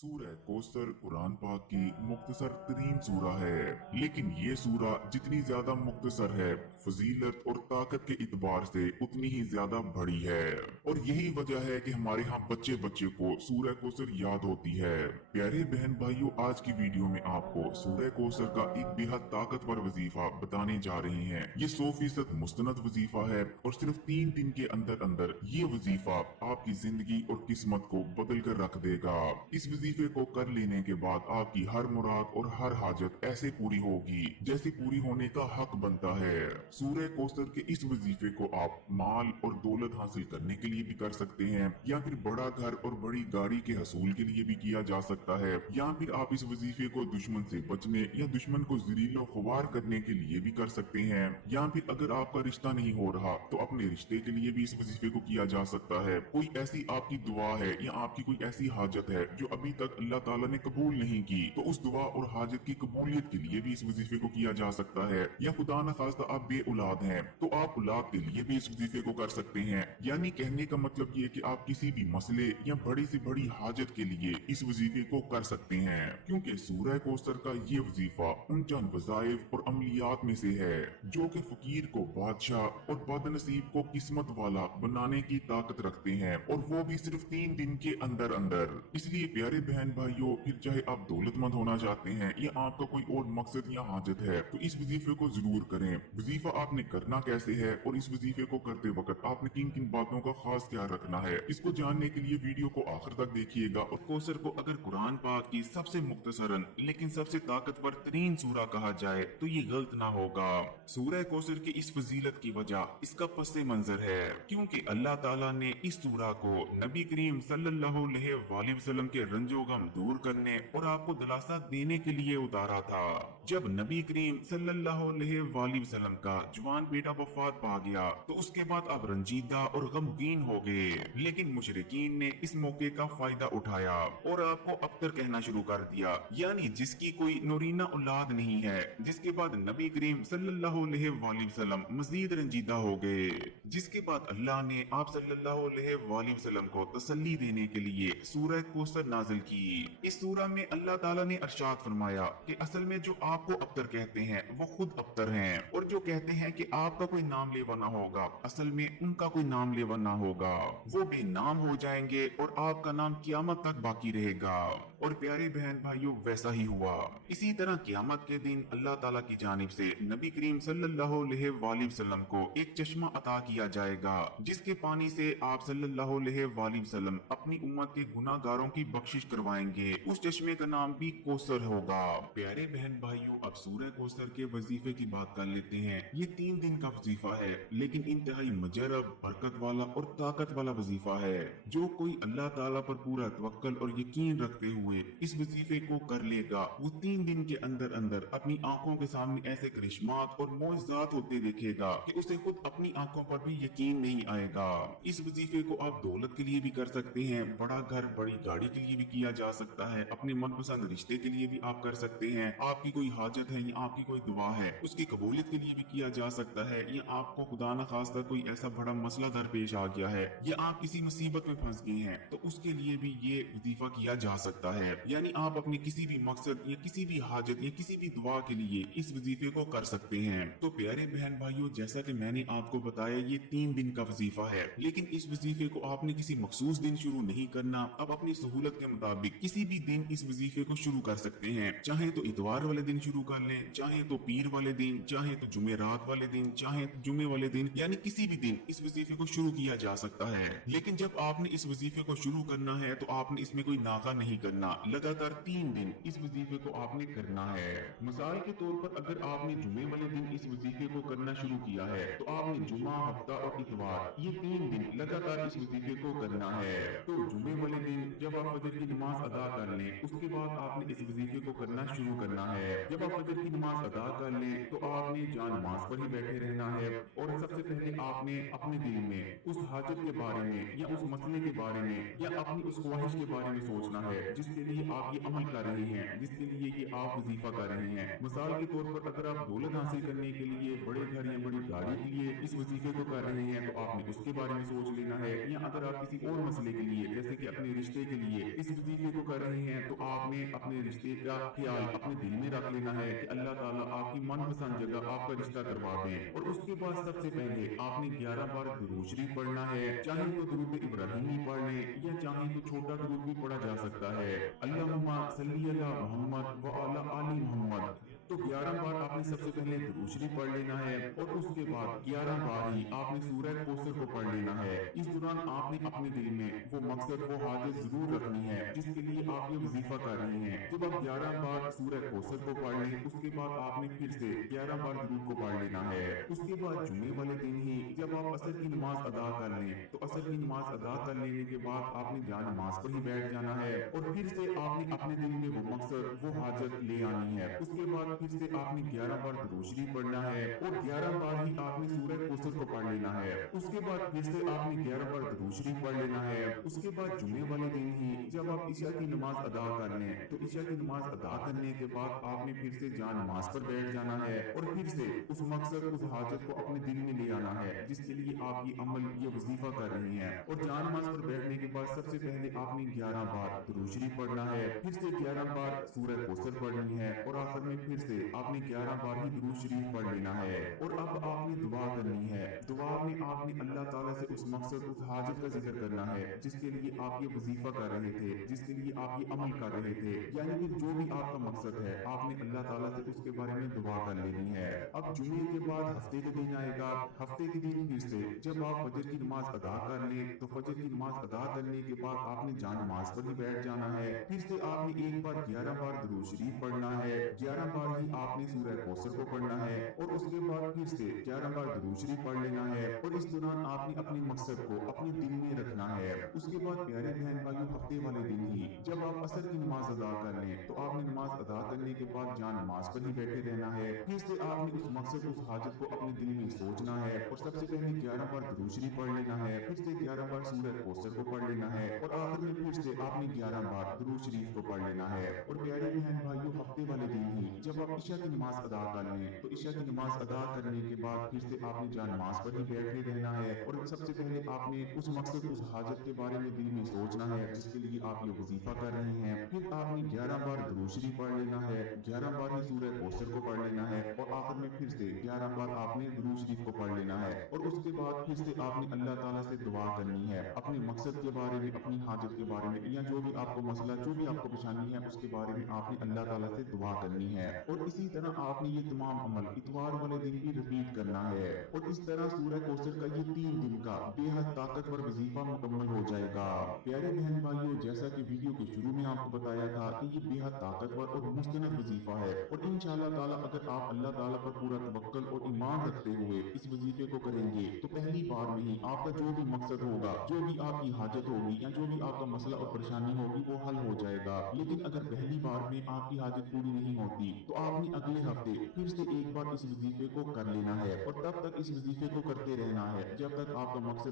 सूरह कौसर कुरान पाक की मुख्तसर तरीन सूरा है, लेकिन ये सूरा जितनी ज्यादा मुख्तसर है फजीलत और ताकत के इतबार से उतनी ही ज्यादा बड़ी है। और यही वजह है कि हमारे यहाँ बच्चे बच्चे को सूरह कौसर याद होती है। प्यारे बहन भाइयों, आज की वीडियो में आपको सूरह कौसर का एक बेहद ताकतवर वजीफा बताने जा रहे हैं। ये 100% मुस्तनद वजीफा है और सिर्फ 3 दिन के अंदर अंदर ये वजीफा आपकी जिंदगी और किस्मत को बदल कर रख देगा। इस वजीफे को कर लेने के बाद आपकी हर मुराद और हर हाजत ऐसे पूरी होगी जैसे पूरी होने का हक बनता है। सूरह कौसर के इस वजीफे को आप माल और दौलत हासिल करने के लिए भी कर सकते हैं, या फिर बड़ा घर और बड़ी गाड़ी के हसूल के लिए भी किया जा सकता है, या फिर आप इस वजीफे को दुश्मन से बचने या दुश्मन को जलीलो खुवार करने के लिए भी कर सकते हैं, या फिर अगर आपका रिश्ता नहीं हो रहा तो अपने रिश्ते के लिए भी इस वजीफे को किया जा सकता है। कोई ऐसी आपकी दुआ है या आपकी कोई ऐसी हाजत है जो अभी तक अल्लाह ताला ने कबूल नहीं की, तो उस दुआ और हाजत की कबूलियत के लिए भी इस वजीफे को किया जा सकता है। या खुदा न खास्ता आप बे औलाद हैं तो आप औलाद के लिए भी इस वजीफे को कर सकते हैं। यानी कहने का मतलब ये कि आप किसी भी मसले या बड़ी से बड़ी हाजत के लिए इस वजीफे को कर सकते हैं, क्योंकि सूरह कौसर का ये वजीफा उन चंद वज़ाइफ और अमलियात में से है जो कि फकीर को बादशाह और बदनसीब को किस्मत वाला बनाने की ताकत रखते हैं, और वो भी सिर्फ 3 दिन के अंदर अंदर। इसलिए प्यारे बहन भाइयों, फिर चाहे आप दौलतमंद होना चाहते हैं या आपका कोई और मकसद या हाजत है, तो इस वजीफे को जरूर करें। वजीफा आपने करना कैसे है और इस वजीफे को करते वक्त आपने किन किन बातों का खास ख्याल रखना है, इसको जानने के लिए वीडियो को आखिर तक देखिएगा। और कौसर को अगर कुरान पाक की सबसे मुख्तसरन लेकिन सबसे ताकतवर तरीन सूरा कहा जाए तो ये गलत ना होगा। सूरह कौसर की इस फजीलत की वजह इसका पस्से मंजर है, क्योंकि अल्लाह ताला ने इस सूरा को नबी करीम सल्लल्लाहु अलैहि वसल्लम के रंजो गम दूर करने और आपको दिलासा देने के लिए उतारा था। जब नबी करीम सल्लल्लाहु अलैहि वसल्लम का जवान बेटा वफात पा गया तो उसके बाद आप रंजीदा और गमगीन हो गए, लेकिन मुशरिकीन ने इस मौके का फायदा उठाया और आपको अख्तर कहना शुरू कर दिया, यानी जिसकी कोई नूरीना औलाद नहीं है, जिसके बाद नबी करीम सल्लल्लाहु अलैहि वसल्लम मजीद रंजीदा हो गए। जिसके बाद अल्लाह ने आप सल्लल्लाहु अलैहि वसल्लम को तसल्ली देने के लिए सूरह कौसर नाजिल की। इस सूरा में अल्लाह ताला ने अरशाद फरमाया कि असल में जो आपको अख्तर कहते हैं वो खुद अख्तर हैं, और जो कहते हैं कि आपका कोई नाम लेवा ना होगा, असल में उनका कोई नाम लेवा ना होगा, वो बेनाम हो जाएंगे और आपका नाम कियामत तक बाकी रहेगा। और प्यारे बहन भाइयों, वैसा ही हुआ। इसी तरह कियामत के दिन अल्लाह ताला की जानिब से नबी करीम सल्लल्लाहु अलैहि वसल्लम को एक चश्मा अता किया जाएगा, जिसके पानी से आप सल्लल्लाहु अलैहि वसल्लम अपनी उम्मत के गुनाहगारों की बख्शिश करवाएंगे। उस चश्मे का नाम भी कौसर होगा। प्यारे बहन भाइयों, अब सूरह कौसर के वजीफे की बात कर लेते हैं। ये 3 दिन का वजीफा है, लेकिन इंतहाई मुजरब, बरकत वाला और ताकत वाला वजीफा है। जो कोई अल्लाह ताला पर पूरा तवक्कल और यकीन रखते हुए इस वजीफे को कर लेगा, वो 3 दिन के अंदर अंदर अपनी आंखों के सामने ऐसे करिश्मात और मौजज़ात होते देखेगा कि उसे खुद अपनी आंखों पर भी यकीन नहीं आएगा। इस वजीफे को आप दौलत के लिए भी कर सकते हैं, बड़ा घर बड़ी गाड़ी के लिए भी किया जा सकता है, अपने मनपसंद रिश्ते के लिए भी आप कर सकते हैं, आपकी कोई हाजत है या आपकी कोई दुआ है उसकी कबूलियत के लिए भी किया जा सकता है, या आपको खुदा न खास्ता कोई ऐसा बड़ा मसला दरपेश आ गया है या आप किसी मुसीबत में फंस गए हैं, तो उसके लिए भी ये वजीफा किया जा सकता है। यानी आप अपने किसी भी मकसद या किसी भी हाजत या किसी भी दुआ के लिए इस वजीफे को कर सकते हैं। तो प्यारे बहन भाइयों, जैसा कि मैंने आपको बताया ये 3 दिन का वजीफा है, लेकिन इस वजीफे को आपने किसी मखसूस दिन शुरू नहीं करना। आप अपनी सहूलत के मुताबिक किसी भी दिन इस वजीफे को शुरू कर सकते हैं। चाहे तो इतवार वाले दिन शुरू कर लें, चाहे तो पीर वाले दिन, चाहे तो जुमेरात वाले दिन, चाहे तो जुमे वाले दिन, यानी किसी भी दिन इस वजीफे को शुरू किया जा सकता है। लेकिन जब आपने इस वजीफे को शुरू करना है तो आपने इसमें कोई नागा नहीं करना। लगातार 3 दिन इस वजीफे को आपने करना है। मिसाल के तौर पर अगर आपने जुमे वाले दिन इस वजीफे को करना शुरू किया है तो आपने जुमा, हफ्ता और इतवार ये 3 दिन लगातार इस वजीफे को करना है। तो जुमे वाले दिन जब आप फजर की नमाज अदा कर लें, उसके बाद आपने इस वजीफे को करना शुरू करना है। जब आप फजर की नमाज अदा कर लें तो आपने जहाँ नमाज पर ही बैठे रहना है, और सबसे पहले आपने अपने दिल में उस हाजत के बारे में या उस मसले के बारे में या अपनी उस ख्वाहिश के बारे में सोचना है जिसके लिए आप ये अमल कर रहे हैं, जिसके लिए ये आप वजीफा कर रहे हैं। मिसाल के तौर पर अगर आप दौलत हासिल करने के लिए, बड़े घर या बड़ी गाड़ी के लिए इस वजीफे को कर रहे हैं, तो आपने उसके बारे में सोच लेना है। या अगर आप किसी और मसले के लिए, जैसे कि अपने रिश्ते के लिए इस वजीफे को कर रहे हैं, तो आपने अपने रिश्ते का ख्याल अपने दिल में रख लेना है कि अल्लाह ताला आपकी मनपसंद जगह आपका रिश्ता करवा दें। और उसके बाद सबसे पहले आपने 11 बार दुरूद शरीफ पढ़ना है, चाहे तो दुरूद इब्राहिमी पढ़ लें या चाहे तो छोटा दुरूद भी पढ़ा जा सकता है, अल्लाहुम्मा सल्ली अला मोहम्मद व अला आली मोहम्मद। तो 11 बार आपने सबसे पहले दुरूद शरीफ पढ़ लेना है और उसके बाद 11 बार ही आपने सूरह कौसर को पढ़ लेना है। इस दौरान आपने अपने दिल में वो मकसद वो हाजत जरूर रखनी है जिसके लिए आप ये वजीफा कर रहे हैं। जब आप 11 बार सूरह कौसर को पढ़ लें उसके बाद आपने फिर से 11 बार दुरूद को पढ़ लेना है। उसके बाद जुमे वाले दिन ही जब आप असर की नमाज अदा कर लें तो असर की नमाज अदा कर लेने के बाद आपने जा नमाज पर ही बैठ जाना है और फिर से आपने अपने दिल में वो मकसद वो हाजत ले आनी है। उसके बाद फिर से आपने 11 बार दुरूद शरीफ पढ़ना है और 11 बार ही आपने सूरह कौसर को पढ़ लेना है। उसके बाद फिर से आपने 11 बार दुरूद शरीफ पढ़ लेना है। उसके बाद जुमे वाले दिन ही जब आप ईशा की नमाज अदा कर लें तो ईशा की नमाज अदा करने के बाद आपने फिर से जा नमाज पर बैठ जाना है और फिर से उस मकसद उस हाजत को अपने दिल में ले आना है जिसके लिए आप ये अमल ये वजीफा कर रहे हैं। और जा नमाज पर बैठने के बाद सबसे पहले आपने 11 बार दुरूद शरीफ पढ़ना है, फिर से 11 बार सूरह कौसर पढ़नी है और आखिर में फिर से आपने 11 बार ही दुरूद शरीफ पढ़ लेना है। और अब आपने दुआ करनी है। दुआ में आपने अल्लाह ताला से उस मकसद उस हाजत का जिक्र करना है जिसके लिए आप ये वजीफा कर रहे थे, जिसके लिए आप ये अमल कर रहे थे, यानी कि जो भी आपका मकसद है आपने अल्लाह ताला से उसके बारे में दुआ कर लेनी है। अब जुमे के बाद हफ्ते के दिन आएगा। हफ्ते के दिन फिर से जब आप फजर की नमाज अदा कर ले तो फजर की नमाज अदा करने के बाद आपने जा नमाज पर ही बैठ जाना है। फिर से आपने एक बार 11 बार दुरूद शरीफ पढ़ना है, 11 बार ही आपने सूरह कौसर को पढ़ना है और उसके बाद फिर से 11 बार दुरूद शरीफ पढ़ लेना है। और इस दौरान आपने अपने मकसद को अपने दिल में रखना है। उसके बाद प्यारे बहन भाइयों हफ्ते वाले दिन ही जब आप असर की नमाज अदा कर लें तो आपने नमाज अदा करने के बाद जा नमाज पर ही बैठे रहना है। फिर से आपने उस मकसद उस हाजत को अपने दिल में सोचना है और सबसे पहले 11 बार दुरूद शरीफ पढ़ लेना है, फिर से 11 बार सूरह कौसर को पढ़ लेना है और आखिर में फिर से आपने 11 बार दुरूद शरीफ को पढ़ लेना है। और प्यारे बहन भाइयों हफ्ते वाले दिन ही जब आप ईशा की नमाज अदा कर लें तो ईशा की नमाज अदा करने के बाद फिर से आपने जा नमाज पर ही बैठे रहना है और सबसे पहले आपने उस मकसद उस हाजत के बारे में दिल में सोचना है जिसके लिए आप ये वजीफा कर रहे हैं। फिर आपने 11 बार दुरूद शरीफ पढ़ लेना है, 11 बार ही सूरह कौसर को पढ़ लेना है और आखिर में फिर से 11 बार आपने दुरूद शरीफ को पढ़ लेना है। और उसके बाद फिर से आपने अल्लाह ताला से दुआ करनी है अपने मकसद के बारे में, अपनी हाजत के बारे में, या जो भी आपको मसला जो भी आपको परेशानी है उसके बारे में आपने अल्लाह ताला से दुआ करनी है। और इसी तरह आपने ये तमाम अमल इतवार वाले दिन भी रिपीट करना है। और इस तरह सूरह कौसर का ये 3 दिन का बेहद ताकतवर वजीफा मुकम्मल हो जाएगा। प्यारे बहन भाइयों जैसा कि वीडियो के शुरू में आपको बताया था कि ये बेहद ताकतवर और मुस्तनद वजीफा है और इंशाअल्लाह ताला अगर आप अल्लाह ताला पर पूरा तवक्कल और ईमान रखते हुए इस वजीफे को करेंगे तो पहली बार में ही आपका जो भी मकसद होगा, जो भी आपकी हाजत होगी या जो भी आपका मसला और परेशानी होगी वो हल हो जाएगा। लेकिन अगर पहली बार में आपकी हाजत पूरी नहीं होती तो आपने अगले हफ्ते फिर से एक बार इस वजीफे को कर लेना है और तब तक इस वजीफे को करते रहना है जब तक आपका मकसद